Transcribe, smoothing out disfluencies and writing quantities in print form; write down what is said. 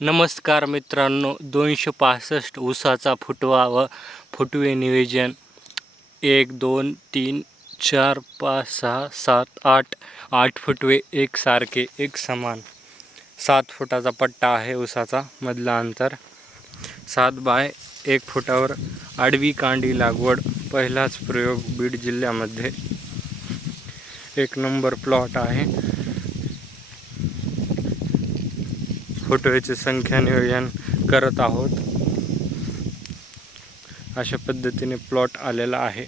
नमस्कार मित्रांनो, 265 ऊसाचा फुटवा व फुटवे नियोजन 1 2 3 4 5 6 7 8 8 फुटवे एकसारखे एक समान 7 फुटाचा पट्टा आहे. ऊसाचा मधला अंतर 7 बाय 1 फुटावर आडवी कांडी लागवड. पहिलाच प्रयोग बीड जिल्ह्यामध्ये. 1 नंबर प्लॉट आहे. फुटव्याची संख्या नियोजन करत आहोत. अशा पद्धतीने प्लॉट आलेला आहे.